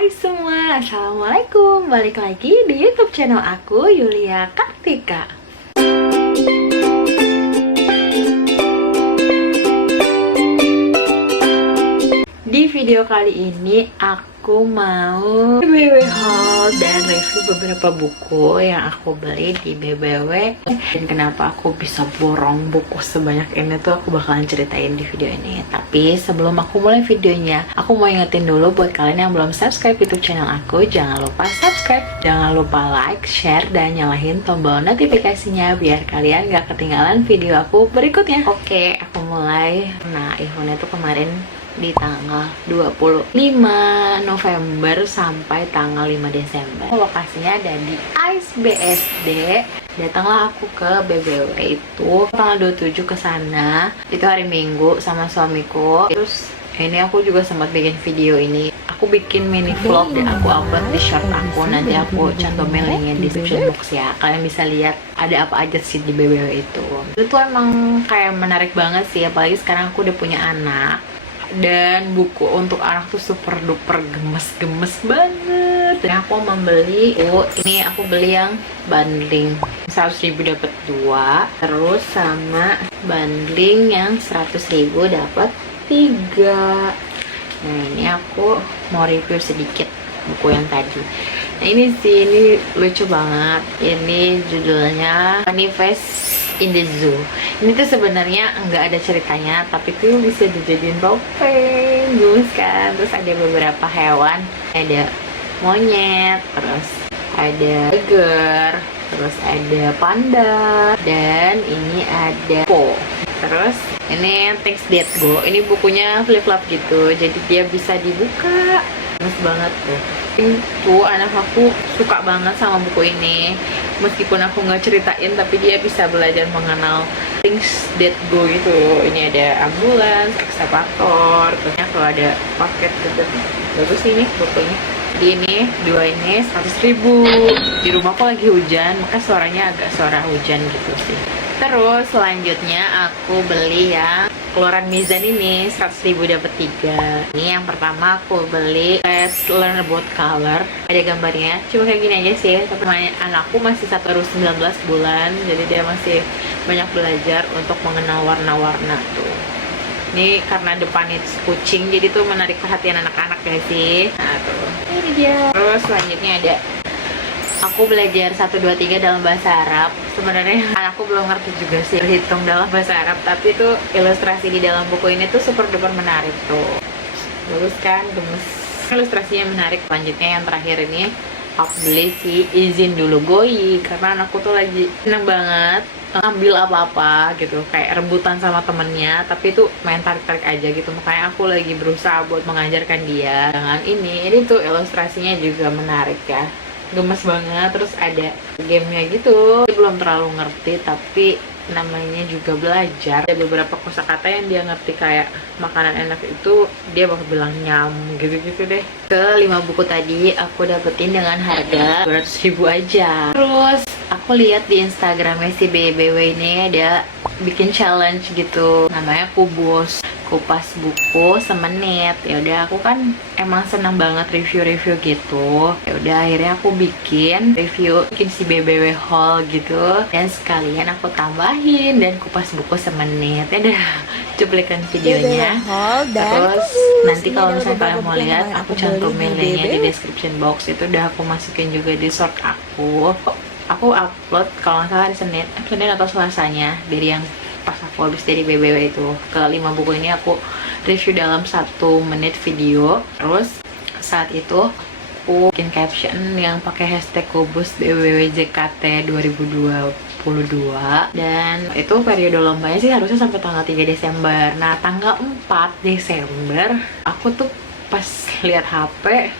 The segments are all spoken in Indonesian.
Hai semua, Assalamualaikum. Balik lagi di YouTube channel aku, Yulia Kartika. Di video kali ini aku mau BBW haul dan review beberapa buku yang aku beli di BBW. Dan kenapa aku bisa borong buku sebanyak ini tuh aku bakalan ceritain di video ini. Tapi sebelum aku mulai videonya, aku mau ingetin dulu buat kalian yang belum subscribe YouTube channel aku, jangan lupa subscribe, jangan lupa like, share, dan nyalahin tombol notifikasinya biar kalian gak ketinggalan video aku berikutnya. Oke, aku mulai. Nah, eventnya tuh kemarin di tanggal 25 November sampai tanggal 5 Desember. Lokasinya ada di ICE BSD. Datanglah aku ke BBW itu tanggal 27 ke sana. Itu hari Minggu sama suamiku. Terus ini aku juga sempat bikin video ini. Aku bikin mini vlog dan aku upload di short aku. Nanti aku cantumin linknya di description box ya. Kalian bisa lihat ada apa aja sih di BBW itu. Itu emang kayak menarik banget sih, apalagi sekarang aku udah punya anak. Dan buku untuk anak tuh super duper gemes-gemes banget. Dan aku membeli ini, aku beli yang bundling 100.000 dapat 2, terus sama bundling yang 100.000 dapat 3. Nah, ini aku mau review sedikit buku yang tadi. Nah, ini sih, ini lucu banget. Ini judulnya Manifest in the Zoo. Ini tuh sebenarnya nggak ada ceritanya, tapi tuh bisa dijadiin topeng, gemes kan. Terus ada beberapa hewan, ada monyet, terus ada tiger, terus ada panda, dan ini ada po. Terus ini Things That Go. Ini bukunya flip-flop gitu, jadi dia bisa dibuka. Gemes banget tuh. Itu anak aku suka banget sama buku ini. Meskipun aku nggak ceritain, tapi dia bisa belajar mengenal things that go gitu. Ini ada ambulans, ekskavator, terusnya kalau ada paket gitu. Bagus ini bukunya. Di ini, dua ini 100.000. Di rumahku lagi hujan, maka suaranya agak suara hujan gitu sih. Terus selanjutnya aku beli yang keluaran Mizan ini 100.000 dapat 3. Ini yang pertama aku beli Let's Learn About Color. Ada gambarnya, cuma kayak gini aja sih. Tapi anakku masih 19 bulan, jadi dia masih banyak belajar untuk mengenal warna-warna tuh. Ini karena depannya kucing, jadi tuh menarik perhatian anak-anak ya sih. Nah tuh, ini dia. Terus selanjutnya ada aku belajar 1, 2, 3 dalam bahasa Arab. Sebenarnya anakku belum ngerti juga sih hitung dalam bahasa Arab, tapi tuh ilustrasi di dalam buku ini tuh super duper menarik tuh. Bagus kan, gemes. Ilustrasinya menarik. Selanjutnya yang terakhir ini aku beli si Izin Dulu Goi, karena anakku tuh lagi seneng banget ambil apa-apa gitu, kayak rebutan sama temennya, tapi itu main tarik-tarik aja gitu. Makanya aku lagi berusaha buat mengajarkan dia dengan ini tuh ilustrasinya juga menarik ya, gemes banget. Terus ada gamenya gitu, dia belum terlalu ngerti tapi namanya juga belajar. Ada beberapa kosakata yang dia ngerti, kayak makanan enak itu dia bakal bilang nyam gitu-gitu deh. Ke 5 buku tadi aku dapetin dengan harga 200.000 aja. Terus aku lihat di Instagramnya si BBW ini ada bikin challenge gitu, namanya Kubus, kupas buku semenit. Ya udah, aku kan emang senang banget review-review gitu. Ya udah, akhirnya aku bikin si BBW haul gitu, dan sekalian aku tambahin dan kupas buku semenit. Ya udah, cuplikan videonya. Terus nanti kalau misalnya kalian mau lihat, aku cantumin linknya di description box. Itu udah aku masukin juga di short aku. Aku upload kalau nggak salah hari Senin atau Selasanya, dari yang pas aku habis dari BBW itu. Ke 5 buku ini aku review dalam 1 menit video. Terus saat itu aku bikin caption yang pakai hashtag Kubus BBWJKT 2022. Dan itu periode lombanya sih harusnya sampai tanggal 3 Desember. Nah, tanggal 4 Desember aku tuh pas lihat HP,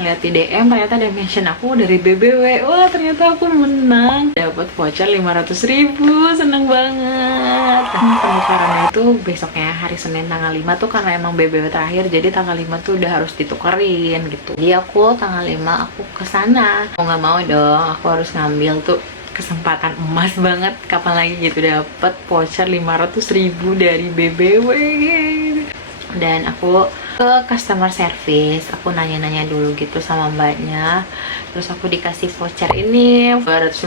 lihat di DM, ternyata ada mention aku dari BBW. Wah, ternyata aku menang, dapat voucher 500.000. Seneng banget. Penukarannya itu besoknya, hari Senin tanggal 5 tuh, karena emang BBW terakhir, jadi tanggal 5 tuh udah harus ditukerin gitu. Jadi aku tanggal 5 aku kesana, mau nggak mau dong aku harus ngambil tuh kesempatan emas banget. Kapan lagi gitu dapat voucher 500.000 dari BBW. Dan aku ke customer service. Aku nanya-nanya dulu gitu sama mbaknya. Terus aku dikasih voucher ini 250.000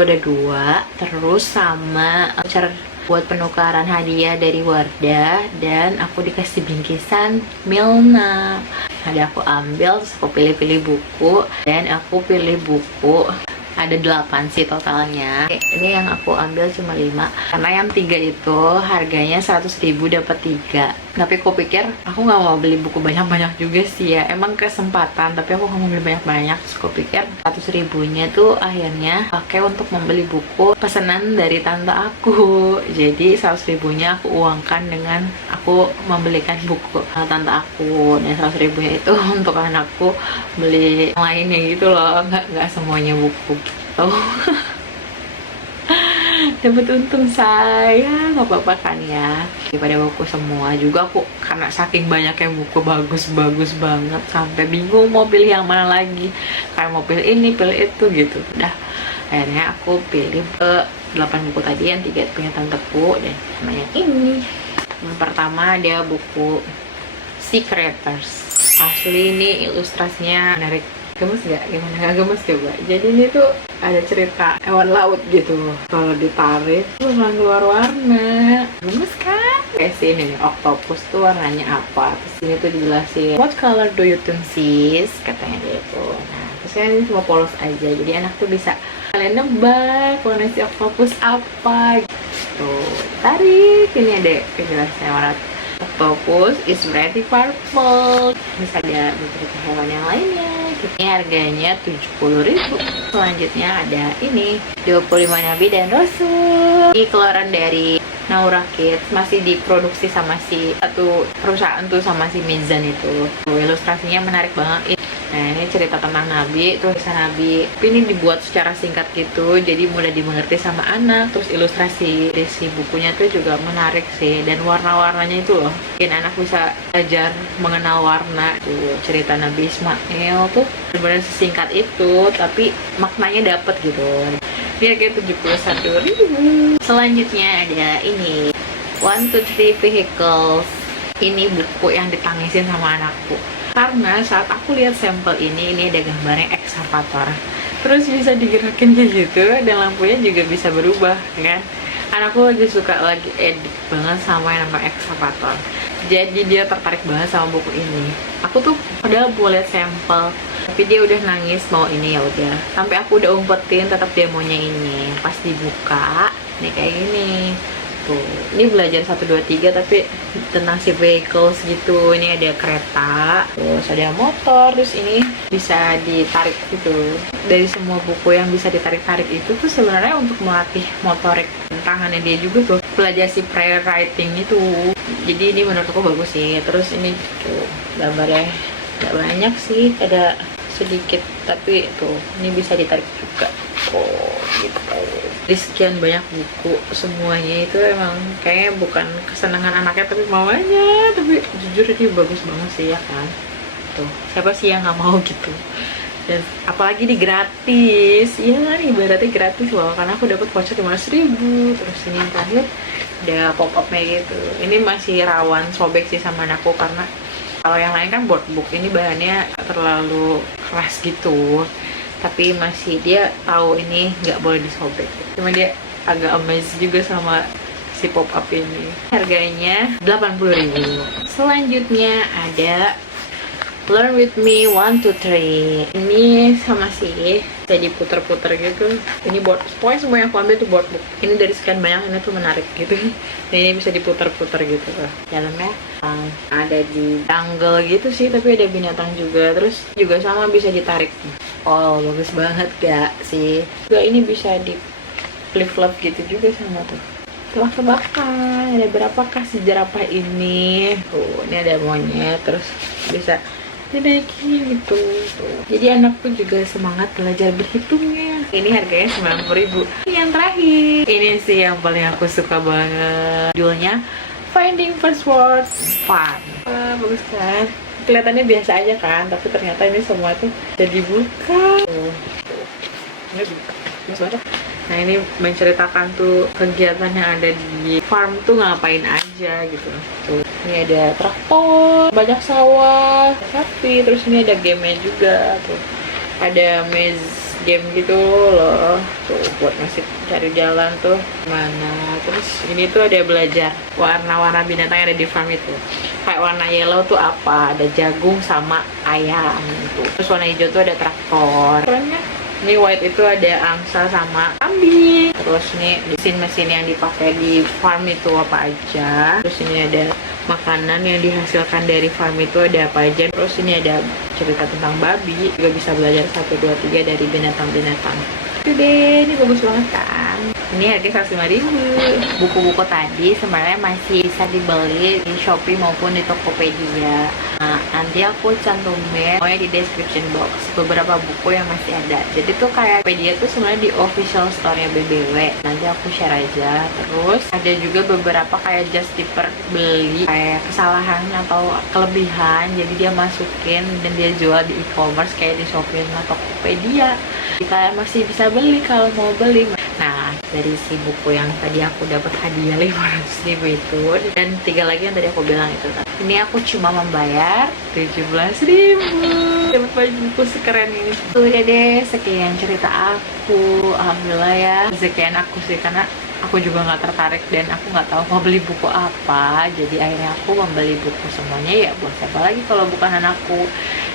ada 2. Terus sama voucher buat penukaran hadiah dari Wardah. Dan aku dikasih bingkisan Milna. Ada aku ambil, terus aku pilih-pilih buku. Dan aku pilih buku ada 8 sih totalnya. Ini yang aku ambil cuma 5 karena yang 3 itu harganya 100.000 dapat 3. Tapi aku pikir aku nggak mau beli buku banyak-banyak juga sih ya, emang kesempatan, tapi aku nggak mau beli banyak-banyak. Terus aku pikir 100.000-nya tuh akhirnya pakai untuk membeli buku pesanan dari tante aku. Jadi 100.000-nya aku uangkan dengan aku membelikan buku tante aku, dan 100.000-nya itu untuk anakku beli yang lainnya gitu loh, nggak semuanya buku gitu. Dapat untung saya, nggak apa-apa kan ya, daripada buku semua. Juga aku karena saking banyaknya buku bagus-bagus banget sampai bingung mau pilih yang mana lagi, kayak mau pilih ini pilih itu gitu. Udah akhirnya aku pilih 8 buku tadi, yang 3 punya tanteku dan sama yang ini. Yang pertama dia buku Secreters. Asli ini ilustrasinya menarik. Gemes gak? Gimana gak gemes coba? Jadi ini tuh ada cerita hewan laut gitu. Kalau ditarik tuh bakal keluar warna. Gemes kan? Kayak sini nih, octopus tuh warnanya apa? Terus ini tuh dijelasin, what color do you think sis? Katanya gitu. Nah, terus kan ini cuma polos aja. Jadi anak tuh bisa kalian nebak warna si octopus apa gitu. Tarik, ini ada penjelasannya warna octopus is pretty purple. Bisa ada beberapa hewan yang lainnya. Ini harganya 70.000. Selanjutnya ada ini 25 Nabi dan Rasul. Ini keluaran dari Naura Kids, masih diproduksi sama si satu perusahaan tuh, sama si Mizan itu. Ilustrasinya menarik banget. Nah, ini cerita tentang Nabi, terus kisah Nabi. Tapi ini dibuat secara singkat gitu, jadi mudah dimengerti sama anak. Terus ilustrasi di si bukunya tuh juga menarik sih, dan warna-warnanya itu loh, bikin anak bisa belajar mengenal warna. Tuh, cerita Nabi Ismail tuh benar-benar sesingkat itu, tapi maknanya dapet gitu. Dia kayak 71.000. Selanjutnya ada ini 1, 2, 3 Vehicles. Ini buku yang ditangisin sama anakku. Karena saat aku lihat sampel ini ada gambarnya ekskavator, terus bisa digerakin kayak gitu, dan lampunya juga bisa berubah kan. Anakku lagi edit banget sama yang namanya ekskavator, jadi dia tertarik banget sama buku ini. Aku tuh padahal mau lihat sampel, tapi dia udah nangis mau ini, ya udah sampai aku udah umpetin, tetap dia maunya ini. Pas dibuka nih kayak gini tuh, ini belajar 1, 2, 3 tapi tentang si vehicles gitu. Ini ada kereta, terus ada motor, terus ini bisa ditarik gitu. Dari semua buku yang bisa ditarik-tarik itu tuh sebenarnya untuk melatih motorik tangannya dia juga tuh, belajar si prayer writing itu. Jadi ini menurut aku bagus sih. Terus ini tuh gambarnya gak banyak sih, ada sedikit, tapi tuh ini bisa ditarik juga. Oh gitu. Di sekian banyak buku, semuanya itu emang kayaknya bukan kesenangan anaknya tapi maunya. Tapi jujur ini bagus banget sih ya kan. Tuh, siapa sih yang nggak mau gitu. Dan apalagi di gratis, iya kan, ibaratnya gratis loh, karena aku dapat voucher 15.000. Terus ini yang terakhir ada pop upnya gitu. Ini masih rawan sobek sih sama anakku, karena kalau yang lain kan board book, ini bahannya terlalu keras gitu, tapi masih dia tahu ini nggak boleh disobek. Cuma dia agak amazed juga sama si pop up ini. Harganya 80.000. Selanjutnya ada Learn With Me 1, 2, 3. Ini sama sih, bisa diputer-puter gitu. Ini board, pokoknya semua yang aku ambil tuh board book. Ini dari sekian banyak, ini tuh menarik gitu. Dan ini bisa diputer-puter gitu loh. Dalamnya ada di dangle gitu sih, tapi ada binatang juga. Terus juga sama bisa ditarik. Oh, bagus banget gak sih? Juga ini bisa di flip-flop gitu juga sama tuh. Tebak-tebakan, ada berapakah si jerapah ini? Tuh, ini ada monyet, terus bisa dinaikin gitu. Tuh. Jadi anakku juga semangat belajar berhitungnya. Ini harganya 90.000. Yang terakhir, ini sih yang paling aku suka banget. Judulnya Finding Password Fun. Bagus kan? Kelihatannya biasa aja kan, tapi ternyata ini semua tuh udah dibuka. Ini dibuka. Nah, ini menceritakan tuh kegiatan yang ada di farm tuh ngapain aja gitu. Tuh. Ini ada traktor, banyak sawah, sapi, terus ini ada gamenya juga tuh. Ada maze game gitu loh, tuh buat ngasih cari jalan tuh mana. Terus ini tuh ada belajar warna-warna binatang yang ada di farm itu. Kayak warna yellow tuh apa, ada jagung sama ayam tuh. Terus warna hijau tuh ada traktor. Kerennya ini white itu ada angsa sama kambing. Terus nih mesin-mesin yang dipakai di farm itu apa aja. Terus ini ada makanan yang dihasilkan dari farm itu ada apa aja. Terus ini ada cerita tentang babi, juga bisa belajar 1, 2, 3 dari binatang-binatang. Itu deh, ini bagus banget kan. Ini harga 105.000. Buku-buku tadi sebenarnya masih bisa dibeli di Shopee maupun di Tokopedia. Nah, nanti aku cantumin pokoknya di description box beberapa buku yang masih ada. Jadi tuh kayak Tokopedia tuh sebenarnya di official store-nya BBW. Nanti aku share aja. Terus ada juga beberapa kayak just tipper beli kayak kesalahan atau kelebihan. Jadi dia masukin dan dia jual di e-commerce kayak di Shopee atau Tokopedia. Jadi kalian masih bisa beli kalau mau beli. Nah, dari si buku yang tadi aku dapat hadiah 500.000 itu dan 3 lagi yang tadi aku bilang itu. Ini aku cuma membayar 17.000 dapat buku sekeren ini. Udah deh, sekian cerita aku. Alhamdulillah ya, sekian aku sih karena aku juga nggak tertarik dan aku nggak tahu mau beli buku apa. Jadi akhirnya aku membeli buku semuanya ya buat siapa lagi kalau bukan anakku.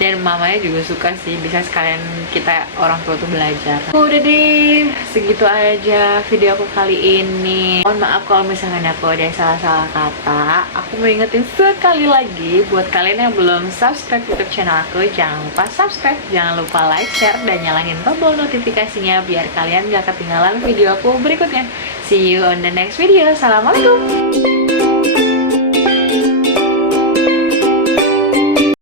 Dan mamanya juga suka sih, bisa sekalian kita orang tua tuh belajar. Udah deh, segitu aja video aku kali ini. Mohon maaf kalau misalkan aku ada salah-salah kata. Aku mau ingetin sekali lagi buat kalian yang belum subscribe YouTube channel aku, jangan lupa subscribe, jangan lupa like, share, dan nyalain tombol notifikasinya biar kalian gak ketinggalan video aku berikutnya. See you on the next video. Assalamualaikum.